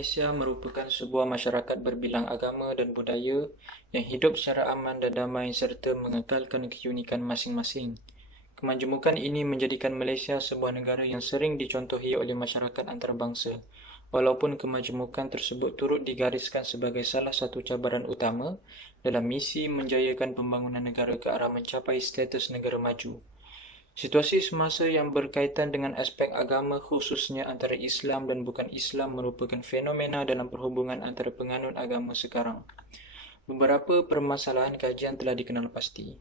Malaysia merupakan sebuah masyarakat berbilang agama dan budaya yang hidup secara aman dan damai serta mengekalkan keunikan masing-masing. Kemajemukan ini menjadikan Malaysia sebuah negara yang sering dicontohi oleh masyarakat antarabangsa, walaupun kemajemukan tersebut turut digariskan sebagai salah satu cabaran utama dalam misi menjayakan pembangunan negara ke arah mencapai status negara maju. Situasi semasa yang berkaitan dengan aspek agama khususnya antara Islam dan bukan Islam merupakan fenomena dalam perhubungan antara penganut agama sekarang. Beberapa permasalahan kajian telah dikenal pasti.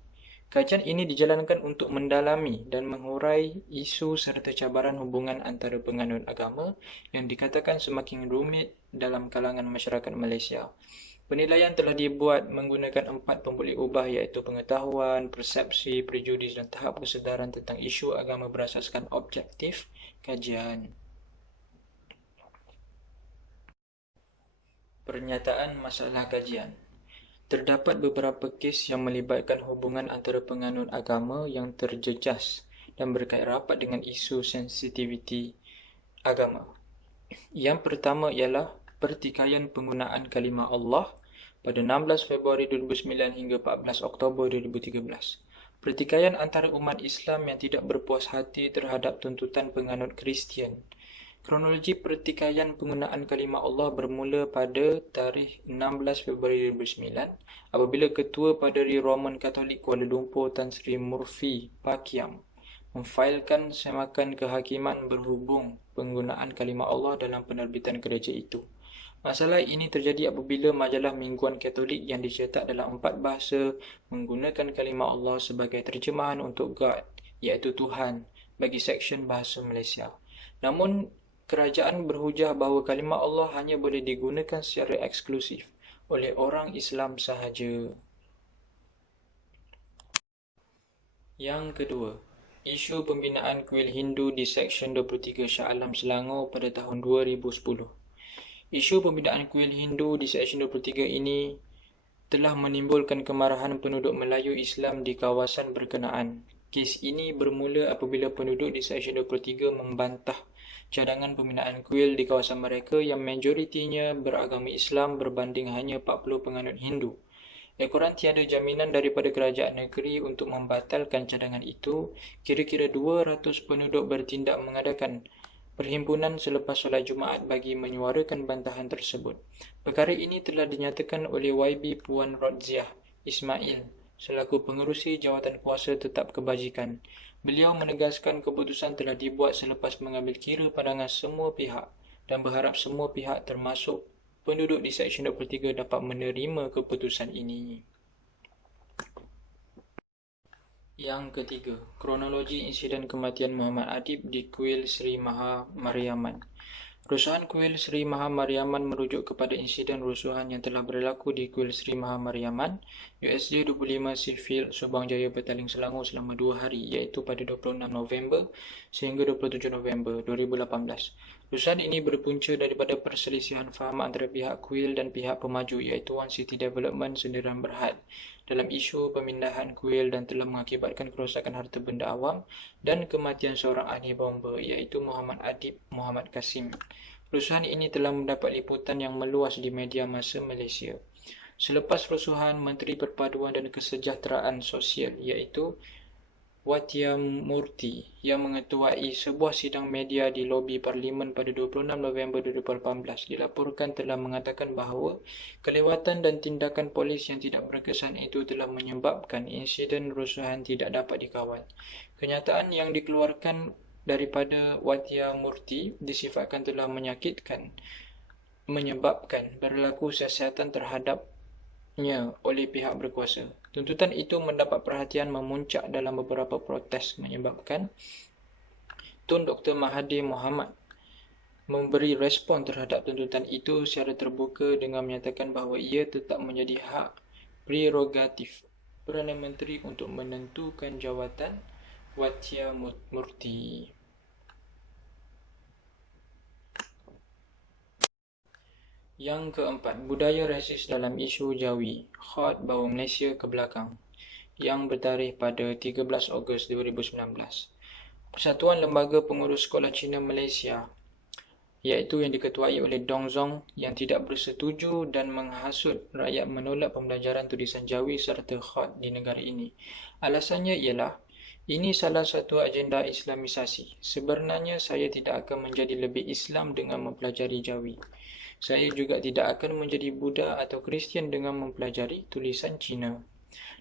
Kajian ini dijalankan untuk mendalami dan menghurai isu serta cabaran hubungan antara penganut agama yang dikatakan semakin rumit dalam kalangan masyarakat Malaysia. Penilaian telah dibuat menggunakan 4 pembuli ubah iaitu pengetahuan, persepsi, prejudis dan tahap kesedaran tentang isu agama berasaskan objektif kajian. Pernyataan masalah kajian. Terdapat beberapa kes yang melibatkan hubungan antara penganut agama yang terjejas dan berkait rapat dengan isu sensitiviti agama. Yang pertama ialah pertikaian penggunaan kalimah Allah pada 16 Februari 2009 hingga 14 Oktober 2013. Pertikaian antara umat Islam yang tidak berpuas hati terhadap tuntutan penganut Kristian. Kronologi pertikaian penggunaan kalimah Allah bermula pada tarikh 16 Februari 2009 apabila Ketua Paderi Roman Katolik Kuala Lumpur Tan Sri Murphy Pakiam memfailkan semakan kehakiman berhubung penggunaan kalimah Allah dalam penerbitan gereja itu. Masalah ini terjadi apabila majalah mingguan Katolik yang dicetak dalam 4 bahasa menggunakan kalimah Allah sebagai terjemahan untuk God, iaitu Tuhan, bagi seksyen bahasa Malaysia. Namun, kerajaan berhujah bahawa kalimah Allah hanya boleh digunakan secara eksklusif oleh orang Islam sahaja. Yang kedua, isu pembinaan kuil Hindu di Seksyen 23 Shah Alam Selangor pada tahun 2010. Isu pembinaan kuil Hindu di Seksyen 23 ini telah menimbulkan kemarahan penduduk Melayu Islam di kawasan berkenaan. Kes ini bermula apabila penduduk di Seksyen 23 membantah cadangan pembinaan kuil di kawasan mereka yang majoritinya beragama Islam berbanding hanya 40 penganut Hindu. Ekoran tiada jaminan daripada kerajaan negeri untuk membatalkan cadangan itu. Kira-kira 200 penduduk bertindak mengadakan perhimpunan selepas solat Jumaat bagi menyuarakan bantahan tersebut. Perkara ini telah dinyatakan oleh YB Puan Rodziah Ismail selaku pengerusi Jawatan Kuasa Tetap Kebajikan. Beliau menegaskan keputusan telah dibuat selepas mengambil kira pandangan semua pihak dan berharap semua pihak termasuk penduduk di Seksyen 23 dapat menerima keputusan ini. Yang ketiga, kronologi insiden kematian Muhammad Adib di Kuil Sri Maha Mariamman. Rusuhan Kuil Sri Maha Mariamman merujuk kepada insiden rusuhan yang telah berlaku di Kuil Sri Maha Mariamman, USJ 25 Sivil, Subang Jaya, Petaling, Selangor selama 2 hari iaitu pada 26 November sehingga 27 November 2018. Rusuhan ini berpunca daripada perselisihan faham antara pihak kuil dan pihak pemaju iaitu One City Development Sendirian Berhad dalam isu pemindahan kuil dan telah mengakibatkan kerosakan harta benda awam dan kematian seorang ahli bomba iaitu Muhammad Adib Muhammad Kasim. Rusuhan ini telah mendapat liputan yang meluas di media massa Malaysia. Selepas rusuhan, Menteri Perpaduan dan Kesejahteraan Sosial iaitu Watia Murty yang mengetuai sebuah sidang media di lobi Parlimen pada 26 November 2018 dilaporkan telah mengatakan bahawa kelewatan dan tindakan polis yang tidak berkesan itu telah menyebabkan insiden rusuhan tidak dapat dikawal. Kenyataan yang dikeluarkan daripada Watia Murty disifatkan telah menyebabkan berlaku siasatan terhadapnya oleh pihak berkuasa. Tuntutan itu mendapat perhatian memuncak dalam beberapa protes menyebabkan Tun Dr. Mahathir Mohamad memberi respon terhadap tuntutan itu secara terbuka dengan menyatakan bahawa ia tetap menjadi hak prerogatif Perdana Menteri untuk menentukan jawatan Watia Murty. Yang keempat, budaya rasis dalam isu Jawi, khot bawa Malaysia ke belakang, yang bertarikh pada 13 Ogos 2019. Persatuan Lembaga Pengurus Sekolah Cina Malaysia iaitu yang diketuai oleh Dong Zong yang tidak bersetuju dan menghasut rakyat menolak pembelajaran tulisan Jawi serta khat di negara ini. Alasannya ialah, ini salah satu agenda Islamisasi. Sebenarnya saya tidak akan menjadi lebih Islam dengan mempelajari Jawi. Saya juga tidak akan menjadi Buddha atau Kristian dengan mempelajari tulisan Cina.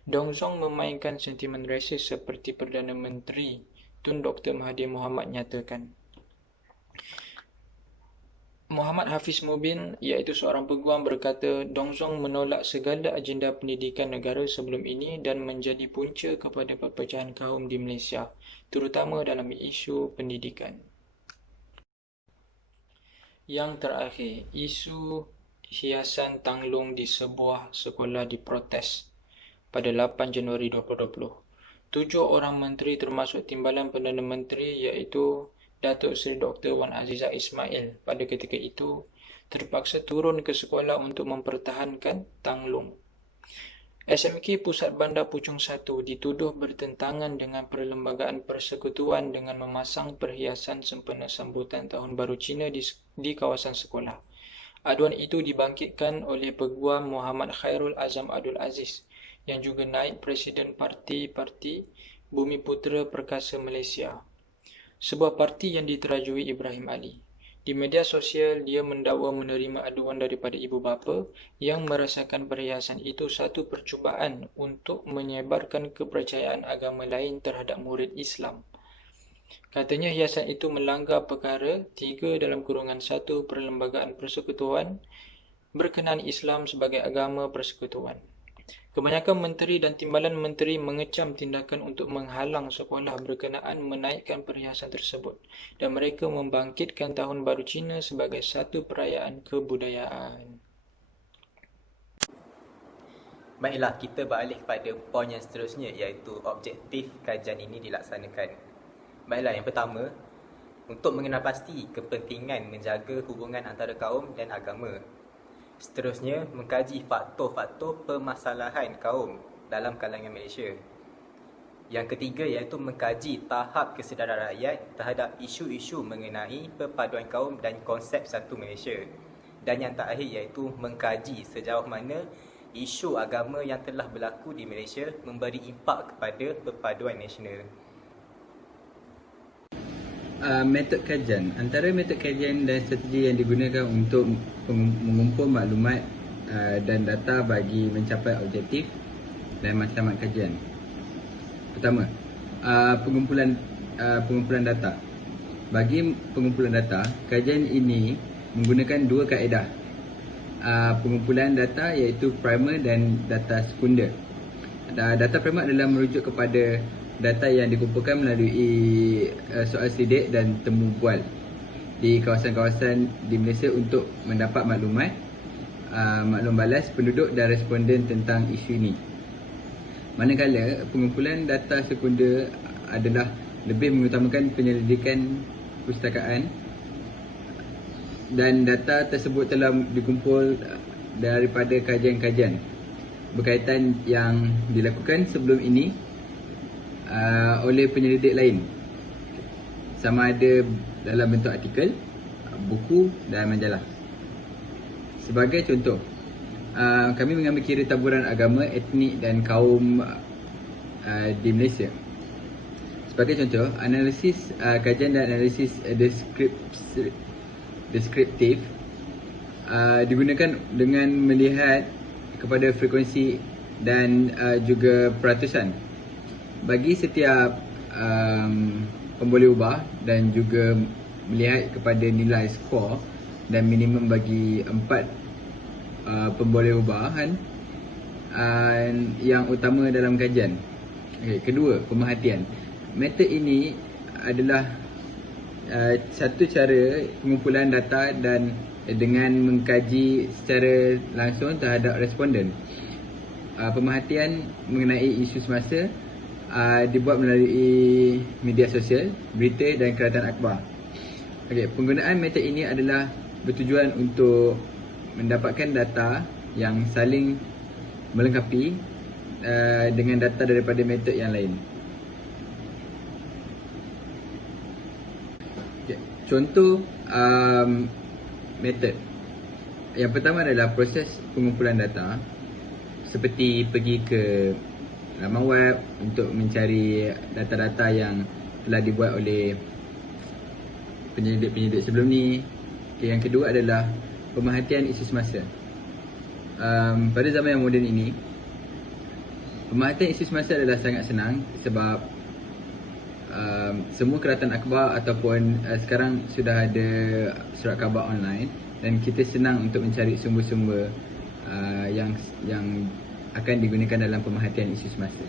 Dong Zong memainkan sentimen rasis seperti Perdana Menteri Tun Dr. Mahathir Mohamad nyatakan. Muhammad Hafiz Mubin, iaitu seorang peguam, berkata Dong Zong menolak segala agenda pendidikan negara sebelum ini dan menjadi punca kepada perpecahan kaum di Malaysia, terutama dalam isu pendidikan. Yang terakhir, isu hiasan tanglung di sebuah sekolah diprotes pada 8 Januari 2020. 7 orang menteri termasuk Timbalan Perdana Menteri iaitu Datuk Seri Dr. Wan Azizah Ismail pada ketika itu terpaksa turun ke sekolah untuk mempertahankan tanglung. SMK Pusat Bandar Puchong 1 dituduh bertentangan dengan Perlembagaan Persekutuan dengan memasang perhiasan sempena sambutan Tahun Baru Cina di kawasan sekolah. Aduan itu dibangkitkan oleh Peguam Muhammad Khairul Azam Abdul Aziz yang juga naib Presiden Parti Bumiputera Perkasa Malaysia, sebuah parti yang diterajui Ibrahim Ali. Di media sosial, dia mendakwa menerima aduan daripada ibu bapa yang merasakan perhiasan itu satu percubaan untuk menyebarkan kepercayaan agama lain terhadap murid Islam. Katanya hiasan itu melanggar perkara 3 dalam kurungan 1 Perlembagaan Persekutuan berkenaan Islam sebagai agama persekutuan. Kebanyakan menteri dan timbalan menteri mengecam tindakan untuk menghalang sekolah berkenaan menaikkan perhiasan tersebut dan mereka membangkitkan Tahun Baru Cina sebagai satu perayaan kebudayaan. Baiklah, kita beralih kepada poin yang seterusnya iaitu objektif kajian ini dilaksanakan. Baiklah, yang pertama, untuk mengenal pasti kepentingan menjaga hubungan antara kaum dan agama. Seterusnya, mengkaji faktor-faktor permasalahan kaum dalam kalangan Malaysia. Yang ketiga iaitu mengkaji tahap kesedaran rakyat terhadap isu-isu mengenai perpaduan kaum dan konsep satu Malaysia. Dan yang terakhir iaitu mengkaji sejauh mana isu agama yang telah berlaku di Malaysia memberi impak kepada perpaduan nasional. Metod kajian. Antara metod kajian dan strategi yang digunakan untuk mengumpul maklumat dan data bagi mencapai objektif dan matlamat kajian. Pertama, pengumpulan data. Bagi pengumpulan data, kajian ini menggunakan dua kaedah. Pengumpulan data iaitu primer dan data sekunder. Data primer adalah merujuk kepada data yang dikumpulkan melalui soal selidik dan temu bual di kawasan-kawasan di Malaysia untuk mendapat maklumat, maklum balas penduduk dan responden tentang isu ini. Manakala pengumpulan data sekunder adalah lebih mengutamakan penyelidikan pustakaan dan data tersebut telah dikumpul daripada kajian-kajian berkaitan yang dilakukan sebelum ini oleh penyelidik lain, sama ada dalam bentuk artikel, buku dan majalah. Sebagai contoh, kami mengambil kira taburan agama, etnik dan kaum di Malaysia. Sebagai contoh, kajian dan analisis deskriptif digunakan dengan melihat kepada frekuensi dan juga peratusan bagi setiap pemboleh ubah dan juga melihat kepada nilai skor dan minimum bagi 4 pemboleh ubahan yang utama dalam kajian. Kedua, pemerhatian. Metod ini adalah satu cara pengumpulan data dan dengan mengkaji secara langsung terhadap responden. Pemerhatian mengenai isu semasa dibuat melalui media sosial, berita dan kerajaan akhbar. Penggunaan metod ini adalah bertujuan untuk mendapatkan data yang saling melengkapi dengan data daripada metod yang lain. Contoh method. Yang pertama adalah proses pengumpulan data, seperti pergi ke laman web untuk mencari data-data yang telah dibuat oleh penyelidik-penyelidik sebelum ni. Okay, yang kedua adalah pemerhatian isu semasa. Pada zaman yang moden ini, pemerhatian isu semasa adalah sangat senang sebab semua keratan akhbar ataupun sekarang sudah ada surat khabar online dan kita senang untuk mencari sumber-sumber yang akan digunakan dalam pemerhatian isu semasa.